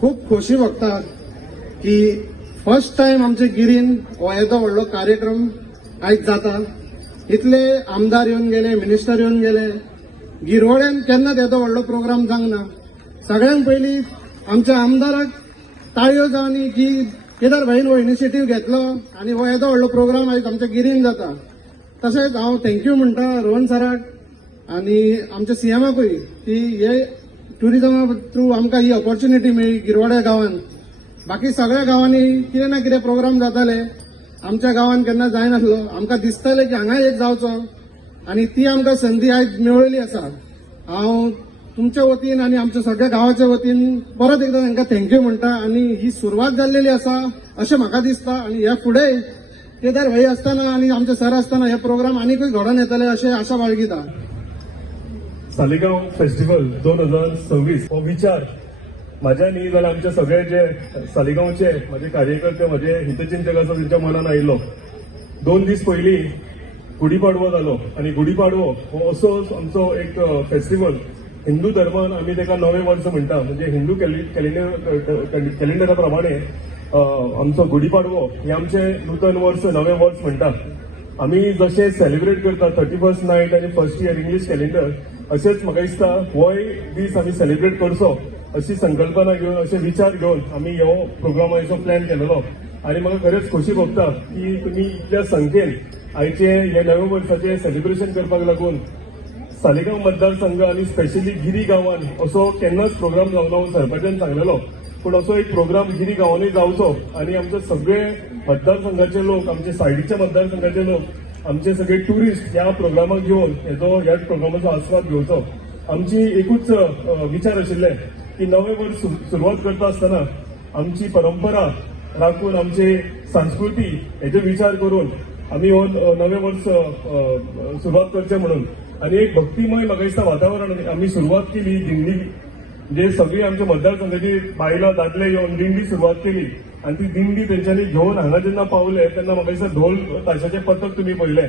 खूप खोशी भोगता की फर्स्ट टाइम आमचे गिरीन हो येदो व्हडलो कार्यक्रम आयज जाता. इतले आमदार येवन गेले, मिनिस्टर येवन गेले, गिरवड्यान केन्नाच येदो व्हडलो प्रोग्राम जावंक ना. सगळ्यांत पयलीं आमच्या आमदाराक ताळयो जावनी की केदार भाईन हो इनिशिएटीव्ह घेतलो आणि हो येदो व्हडलो प्रोग्राम आयज आमच्या गिरीन जाता. तशेंच हांव थँक्यू म्हणटा रोहन सराक आनी आमच्या सीएमाकूय की हे टुरिजमा थ्रू आमकां ही ऑपॉर्च्युनिटी मेळ्ळी गिरवाड्या गांवांत. बाकी सगळ्या गांवांनी कितें ना कितें प्रोग्राम जाताले, आमच्या गांवांत केन्ना जायनासलो. आमकां दिसतालें की हांगा एक जावचो आनी ती आमकां संदी आयज मेळयली आसा. हांव तुमच्या वतीन आनी आमच्या सगळ्या गांवाच्या वतीन परत एकदां तांकां थँक्यू म्हणटा. आनी ही सुरवात जाल्लेली आसा अशें म्हाका दिसता आनी ह्या फुडें केदार भाई आसतना आनी आमचे सर आसतना हे प्रोग्राम आनीकूय घडोवन येतले अशें आशा बाळगिता. सालिगांव फेस्टिवल 2026 हो विचार माझ्या न्ही जाल्यार आमचे सगळे जे सालिगांवचे माझे कार्यकर्ते माझे हितचिंतक आसा तांच्या मनान आयिल्लो. 2 दीस पयलीं गुढीपाडवो जालो आनी गुढीपाडवो हो असोच आमचो एक फेस्टिवल. हिंदू धर्मान आमी ताका नवें वर्स म्हणटा, म्हणजे हिंदू कॅलेंडरा प्रमाणे आमचो गुढीपाडवो हे आमचे नूतन वर्स, नवें वर्स म्हणटा. आमी जशें सेलिब्रेट करता 31st नायट आनी फर्स्ट इयर इंग्लीश कॅलेंडर, अशेंच म्हाका दिसता होय दीस आमी सेलिब्रेट करचो अशी संकल्पना घेवन, असे विचार घेवन आमी हो प्रोग्रामाचो प्लॅन केलेलो. आनी म्हाका खरेंच खोशी भोगता की तुमी इतल्या संख्येन आयचे हे नवे वर्साचे सेलिब्रेशन करपाक लागून सालिगांव मतदारसंघ आनी स्पेशली गिरी गांवांत असो केन्नाच प्रोग्राम जावना. सरपंचान सांगलेलो पूण असो एक प्रोग्राम गिरी गांवांनी जावचो आनी आमचे सगळे मतदारसंघाचे लोक, आमचे सायडीच्या मतदारसंघाचे लोक, आमचे सगळे टुरिस्ट ह्या प्रोग्रामाक घेवन ह्या प्रोग्रामाचो आस्वाद घेवचो. आमची एकूच विचार आशिल्ले की नवे वर्स सुरवात करता आसतना आमची परंपरा राखून, आमचे संस्कृती हेचो विचार करून आमी हो नवे वर्स सुरवात करचे म्हणून. आनी एक भक्तीमय म्हाका दिसता वातावरण आमी सुरवात केली. दिंडी म्हणजे सगळी आमच्या मतदारसंघाची बायलां दादले येवन दिंडी सुरवात केली आनी ती दिंडी तेंच्यांनी घेवन हांगा जेन्ना पावले तेन्ना म्हाका दिसता ढोल ताशाचे पथक तुमी पळयले.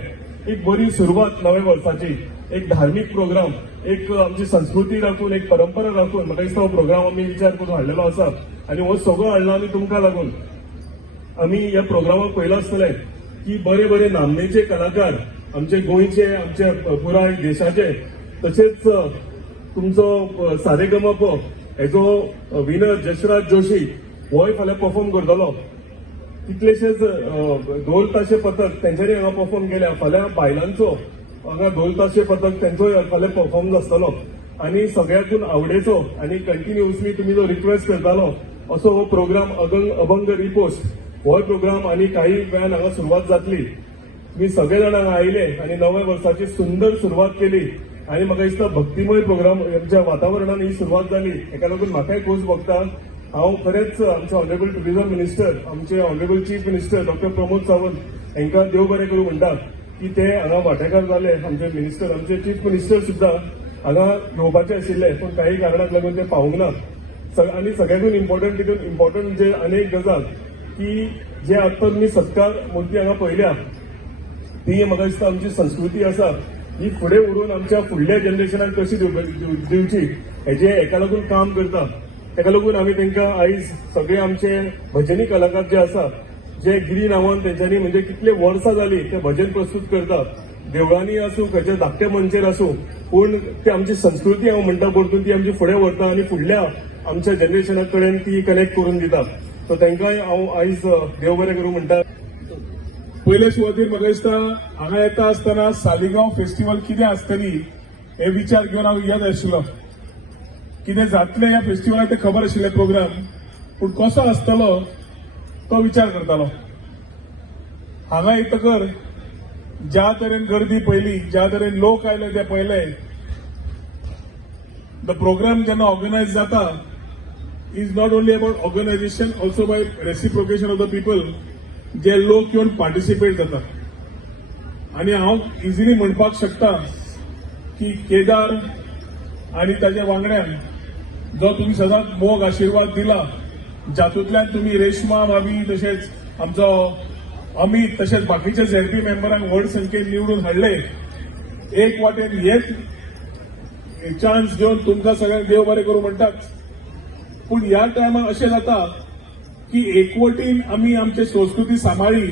एक बरी सुरवात नव्या वर्साची, एक धार्मीक प्रोग्राम, एक आमची संस्कृती राखून, एक परंपरा राखून म्हाका दिसता हो प्रोग्राम आमी विचार करून हाडलेलो आसा. आनी हो सगळो हाडला आमी तुमकां लागून. आमी ह्या प्रोग्रामाक पळयला आसतलें की बरे बरे नामनेचे कलाकार आमचे गोंयचे, आमचे पुराय देशाचे, तशेंच तुमचो सारेगमप हेजो विनर जसराज जोशी होय फाल्यां परफॉर्म करतलो. कितलेशेच ढोल ताशे पथक तेंच्यांनी हांगा परफॉर्म केल्या. फाल्यां बायलांचो हांगा ढोल ताशे पथक तेंचोय फाल्यां परफॉर्म आसतलो. आनी सगळ्याकून आवडेचो आनी कंटिन्युअसली तुमी जो रिक्वेस्ट करतालो असो हो प्रोग्राम अभंग रिपोस्ट हो प्रोग्राम आनी काही वेळान हांगा सुरवात जातली. तुम्ही सगळे जाण हांगा आयले आनी नव्या वर्साची सुंदर सुरवात केली आनी म्हाका दिसता भक्तीमय प्रोग्राम आमच्या वातावरणान ही सुरवात जाली. हेका लागून म्हाकाय खोस भोगता. हांव खरेंच आमचे ऑनरेबल टुरिझम मिनिस्टर, आमचे honourable chief minister doctor Pramod Sawant हांकां देव बरें करूं म्हणटा की ते हांगा वांटेकार जाले. आमचे मिनिस्टर, आमचे चीफ मिनिस्टर सुद्दां हांगा येवपाचे आशिल्ले पूण काही कारणाक लागून ते पावूंक ना. आनी सगळ्यांकून इम्पॉर्टंट जे आनी एक गजाल की जे आत्ता तुमी सत्कार मुर्ती हांगा पळयल्या ती म्हाका दिसता आमची संस्कृती आसा ही फुडें व्हरून आमच्या फुडल्या जनरेशनाक कशी दिवची हेका लागून काम करता. तेका लागून आमी तांकां आयज सगळे आमचे भजनी कलाकार जे आसा जे गिरी नांवान तेंच्यांनी म्हणजे कितले वर्सां जाली ते भजन प्रस्तूत करतात. देवळांनी आसूं, खंयच्या धाकट्या मंचेर आसूं, पूण ती आमची संस्कृती हांव म्हणटा परतून ती आमची फुडें व्हरता आनी फुडल्या आमच्या जनरेशना कडेन ती कनेक्ट करून दिता. सो तांकांय हांव आयज देव बरें करूं म्हणटा. पयल्या सुवातेर म्हाका दिसता हांगा येता आसतना सालिगांव फेस्टिवल कितें आसतली हे विचार घेवन हांव येत आशिल्लो. कितें जातलें ह्या फेस्टिवलाक तें खबर आशिल्लें प्रोग्राम, पूण कसो आसतलो तो विचार करतालो. हांगा येतकर ज्या तरेन गर्दी पयली, ज्या तरेन लोक आयले ते पळयले. द प्रोग्राम जेन्ना ऑर्गनायज जाता is not only about organization, also by reciprocation of the people जे लोक येवन पार्टिसिपेट जातात. आनी हांव इजिली म्हणपाक शकता की केदार आनी ताच्या वांगड्यान जो तुमी सदांच मोग आशिर्वाद दिला, जातूंतल्यान तुमी रेश्मा भाभी तशेंच आमचो अमित तशेंच बाकीचे झेडपी मेंबरांक व्हड संख्येन निवडून हाडले. एक वाटेन हेच चान्स घेवन तुमकां सगळ्यांक देव बरें करूं म्हणटाच. पूण ह्या टायमार अशें जाता की एकवटीन आमी आमची संस्कृती सांबाळी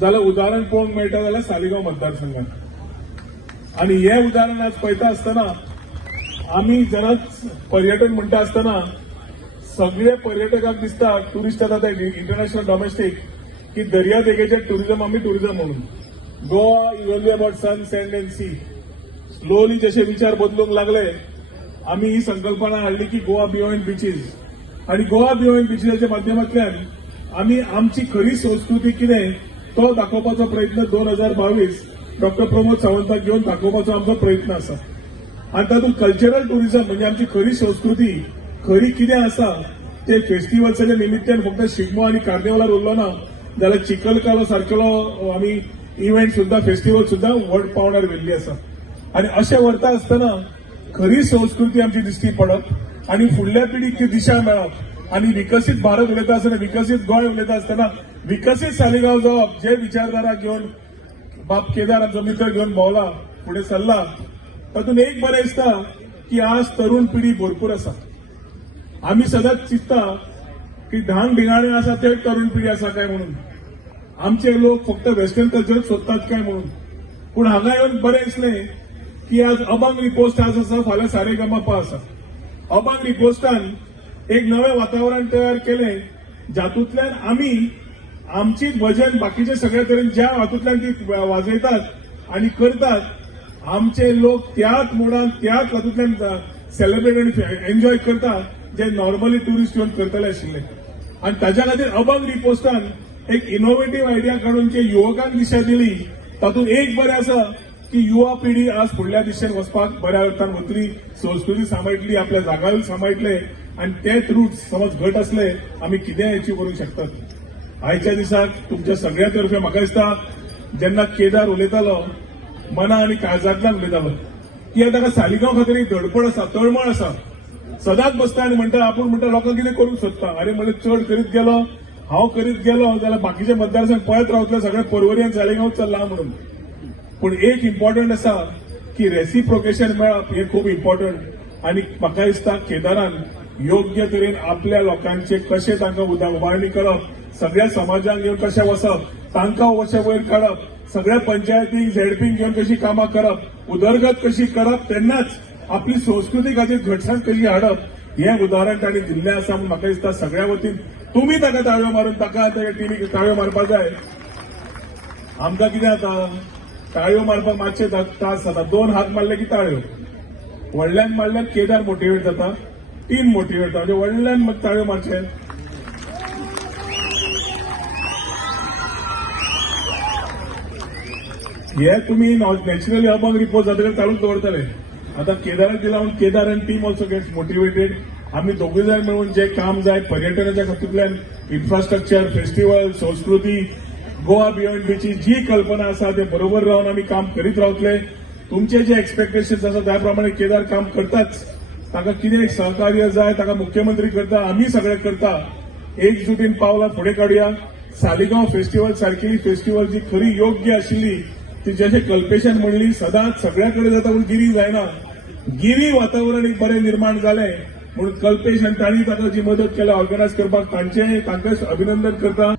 जाल्यार उदाहरण पळोवंक मेळटा जाल्यार सालिगांव मतदारसंघात। आणि हे उदाहरण आज पळयता आसतना आमी जेन्ना पर्यटन म्हणटा आसतना सगळे पर्यटकांक दिसता टुरिस्ट जाता इंटरनॅशनल डोमेस्टीक की दर्यादेगेचेर टुरिजम आमी टुरिजम म्हणून Goa is only about sun sand and sea. Slowly जसे विचार बदलूंक लागले आमी ही संकल्पना हाडली की गोवा बियॉन्ड बिचीस आणि गोवा बियॉन्ड बिचीसाच्या माध्यमांतल्यान आमी आमची खरी संस्कृती कितें तो दाखोवपाचो प्रयत्न 2022 डॉक्टर प्रमोद सावंताक घेवन दाखोवपाचो आमचो प्रयत्न आसा। आणि तातूंत कल्चरल टुरिजम म्हणजे आमची खरी संस्कृती खरी कितें आसा ते फेस्टिवल्साच्या निमित्तान फक्त शिगमो आणि कार्निवलार उरलो ना जाल्यार चिखलकालो सारकेलो आमी इव्हेंट सुद्धा फेस्टिवल सुद्धा व्हड पावण्यार व्हेल्ली आसा। आणि अशें व्हरता आसतना खरी संस्कृती आमची दिश्टी पडप आणि फुडल्या पिढीक ती दिशा मेळप आणि विकसीत भारत उलयता आसतना विकसीत गोंय उलयता आसतना विकसीत सालिगांव जावप जे विचारधारा घेवन बाप केदार आमचो मित्र घेवन भोंवला फुडें सरला तातूंत एक बरें दिसता की आज तरुण पिढी भरपूर आसा। आमी सदांच चिंतता की ढांग ढिगाणे आसा ते तरुण पिढी आसा काय म्हणून आमचे लोक फक्त वेस्टर्न कल्चर सोदतात काय म्हणून। पूण हांगा येवन बरें दिसलें की आज अभंग रिपोस्ट आज आसा फाल्यां सारेगमप आसा। अभंग रिपोस्टान एक नवें वातावरण तयार केलें जातूंतल्यान आमी आमची भजन बाकीचे सगळे तरेन ज्या हातूंतल्यान ती वाजयतात आणि करतात आमचे लोक त्याच मुडान त्याच हातूंतल्यान सेलिब्रेट आनी एन्जॉय करतात जे नॉर्मली टुरिस्ट येवन करतले आशिल्ले। आणि ताच्या खातीर अभंग रिपोस्टान एक इनोव्हेटिव्ह आयडिया काडून जे युवकांक दिशा दिली तातूंत एक बरें आसा की युवा पिढी आज फुडल्या दिशेन वचपाक बऱ्या अर्थान वतली संस्कृती सांबाळटली आपल्या जागा सांबाळटले आणि तेच रूट्स समज घट असले आमी कितेंय अचीव करूंक शकतात। आयच्या दिसाक तुमच्या सगळ्या तर्फे म्हाका दिसता जेन्ना केदार उलयतालो मना आनी काळजांतल्यान उलयतालो की ताका सालिगांव खातीर एक धडपड आसा तळमळ आसा। सदांच बसता आनी म्हणटा आपूण म्हणटा लोकांक कितें करूंक सोदता अरे म्हणजे चड करीत गेलो हांव करीत गेलो जाल्यार बाकीचे मतदारसंघ पळयत रावतले सगळे पर्वरी आनी सालिगांव चल्ला म्हणून। पूण एक इम्पॉर्टंट आसा की रेसिप्रोकेशन मेळप हे खूब इम्पॉर्टंट आणि म्हाका दिसता केदारान योग्य तरेन आपल्या लोकांचे कशें तांकां उबारणी करप सगळ्या समाजांक घेवन कशें वचप तांकां कशें वयर काडप सगळ्या पंचायतीक झेडपीक घेवन कशी कामां करप उदरगत कशी करप तेन्नाच आपली संस्कृती खातीर घटसाण कशी हाडप हें उदाहरण तांणी दिल्लें आसा म्हूण म्हाका दिसता सगळ्या वतीन तुमी ताका ताळयो मारून ताका ताच्या टिमीक ताळयो मारपाक जाय। आमकां कितें जाता ताळयो मारपाक मातशे त्रास जाता 2 हात मारले की ताळयो व्हडल्यान मारल्यार केदार मोटिवेट जाता टीम मोटिवेट जाता म्हणजे व्हडल्यान ताळयो मारचे। हे तुम्ही नॅचरली अभंग रिपोर्ट जातकीर चालूच दवरतले। आता केदाराक दिला म्हणून Kedar and team also gets motivated. आम्ही दोघे जाण मिळून जे काम जाय पर्यटनाच्या खात्यांतल्यान इन्फ्रास्ट्रक्चर फेस्टिवल संस्कृती गोवा बियॉन्ड बिचीस जी कल्पना आसा ते बरोबर रावन आम्ही काम करीत रावतले। तुमचे जे एक्सपेक्टेशन्स आसा त्या प्रमाणे केदार काम करताच ताका कितें सहकार्य जाय ताका मुख्यमंत्री करता आम्ही सगळे करता एकजुटीन पावलां फुडें काडुया। सालिगांव फेस्टिवल सारकेली फेस्टिवल जी खरी योग्य आशिल्ली ती जशें कल्पेशान म्हणली सदांच सगळ्या कडेन जाता पूण गिरी जायना गिरी वातावरण एक बरें निर्माण जालें म्हणून कल्पेश आनी तांणी ताका जी मदत केल्या ऑर्गनायज करपाक तांकां अभिनंदन करता।